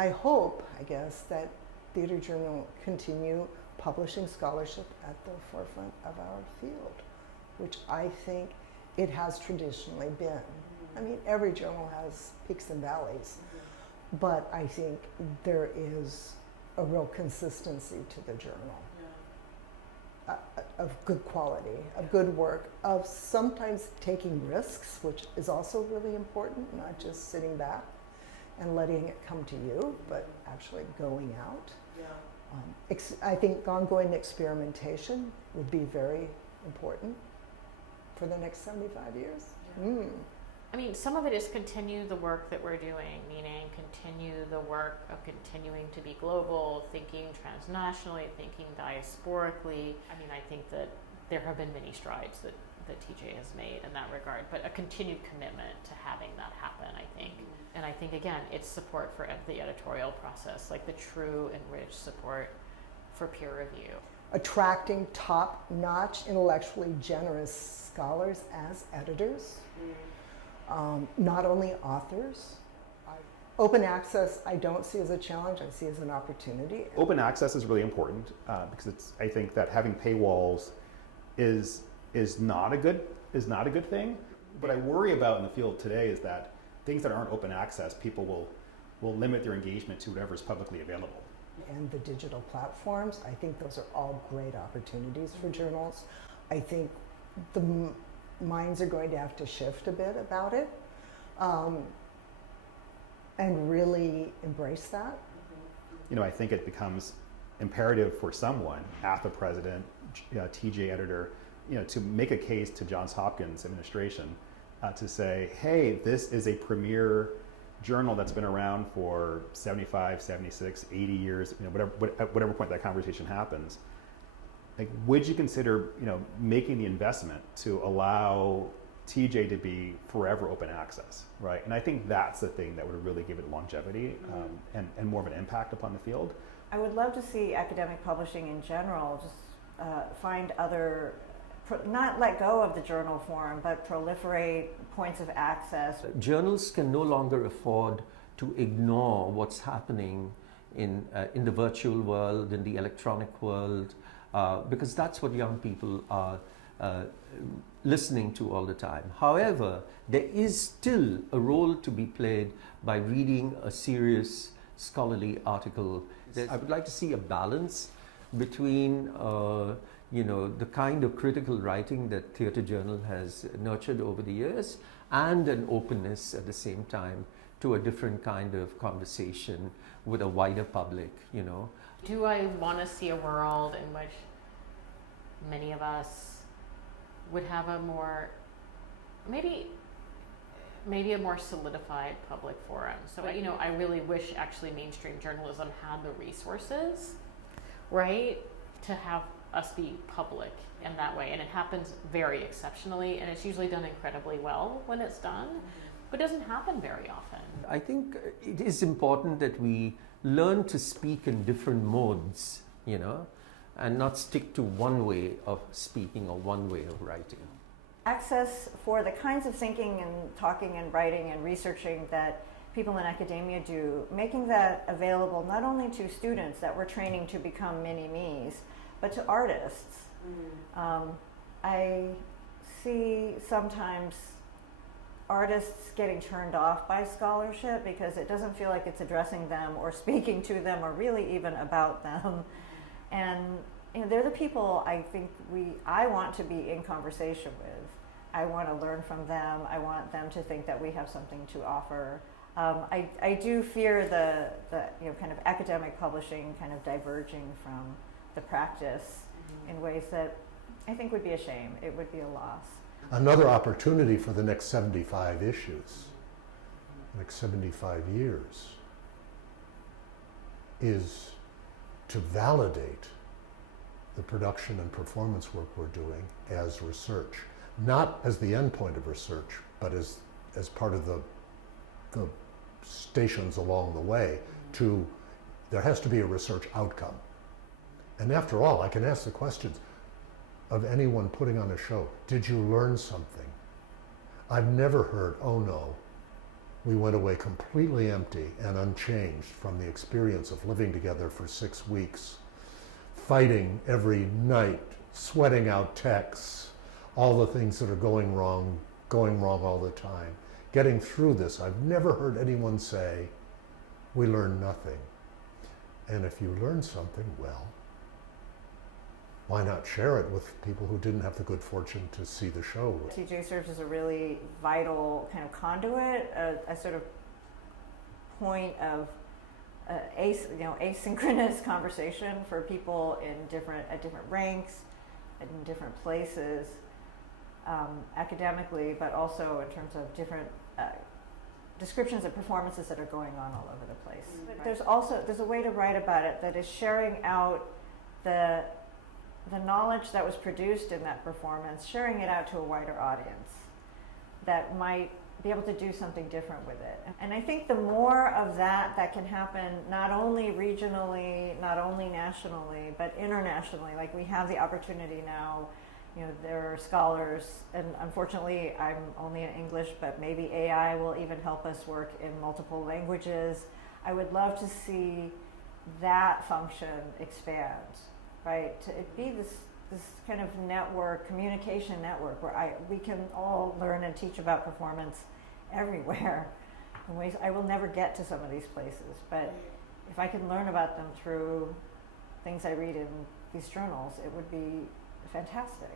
I hope, I guess, that Theater Journal continue publishing scholarship at the forefront of our field, which I think it has traditionally been. I mean, every journal has peaks and valleys, but I think there is a real consistency to the journal. Of good quality, of good work, of sometimes taking risks, which is also really important, not just sitting back and letting it come to you, but actually going out. I think ongoing experimentation would be very important for the next 75 years. I mean, some of it is continue the work that we're doing, meaning continue the work of continuing to be global, thinking transnationally, thinking diasporically. I mean, I think that there have been many strides that TJ has made in that regard, but a continued commitment to having that happen, I think. And I think, again, it's support for the editorial process, like the true and rich support for peer review. Attracting top-notch, intellectually generous scholars as editors. Not only authors. Open access I don't see as a challenge, I see as an opportunity. Open access is really important because I think that having paywalls is not a good thing. What I worry about in the field today is that things that aren't open access, people will limit their engagement to whatever is publicly available. And the digital platforms, I think those are all great opportunities for journals. I think the minds are going to have to shift a bit about it and really embrace that. You know, I think it becomes imperative for someone, AFA president, TJ editor, you know, to make a case to Johns Hopkins administration to say, hey, this is a premier journal that's been around for 75, 76, 80 years, you know, whatever point that conversation happens. Like, would you consider, you know, making the investment to allow TJ to be forever open access, right? And I think that's the thing that would really give it longevity and more of an impact upon the field. I would love to see academic publishing in general just find other, not let go of the journal form, but proliferate points of access. Journals can no longer afford to ignore what's happening in the virtual world, in the electronic world, because that's what young people are listening to all the time. However, there is still a role to be played by reading a serious scholarly article. I would like to see a balance between the kind of critical writing that Theatre Journal has nurtured over the years and an openness at the same time to a different kind of conversation with a wider public, you know. Do I want to see a world in which many of us would have a more, maybe a more solidified public forum? So, you know, I really wish actually mainstream journalism had the resources, right, to have us be public in that way. And it happens very exceptionally, and it's usually done incredibly well when it's done, but it doesn't happen very often. I think it is important that we learn to speak in different modes, you know, and not stick to one way of speaking or one way of writing. Access for the kinds of thinking and talking and writing and researching that people in academia do, making that available not only to students that we're training to become mini-me's, but to artists. I see sometimes artists getting turned off by scholarship because it doesn't feel like it's addressing them or speaking to them or really even about them. And you know, they're the people I think I want to be in conversation with. I want to learn from them. I want them to think that we have something to offer. I do fear the kind of academic publishing kind of diverging from the practice in ways that I think would be a shame. It would be a loss. Another opportunity for the next 75 issues, next 75 years, is to validate the production and performance work we're doing as research. Not as the end point of research, but as part of the stations along the way there has to be a research outcome. And after all, I can ask the questions of anyone putting on a show. Did you learn something? I've never heard, oh no, we went away completely empty and unchanged from the experience of living together for 6 weeks, fighting every night, sweating out texts, all the things that are going wrong all the time. Getting through this, I've never heard anyone say, we learned nothing. And if you learn something, well, why not share it with people who didn't have the good fortune to see the show? TJ serves as a really vital kind of conduit, a sort of point of asynchronous conversation for people at different ranks, in different places, academically, but also in terms of different descriptions of performances that are going on all over the place. But there's a way to write about it that is sharing out the knowledge that was produced in that performance, sharing it out to a wider audience that might be able to do something different with it. And I think the more of that can happen, not only regionally, not only nationally, but internationally. Like, we have the opportunity now, there are scholars, and unfortunately I'm only in English, but maybe AI will even help us work in multiple languages. I would love to see that function expand, right? To it be this kind of network, communication network, where we can all learn and teach about performance everywhere in ways I will never get to some of these places. But if I can learn about them through things I read in these journals, it would be fantastic.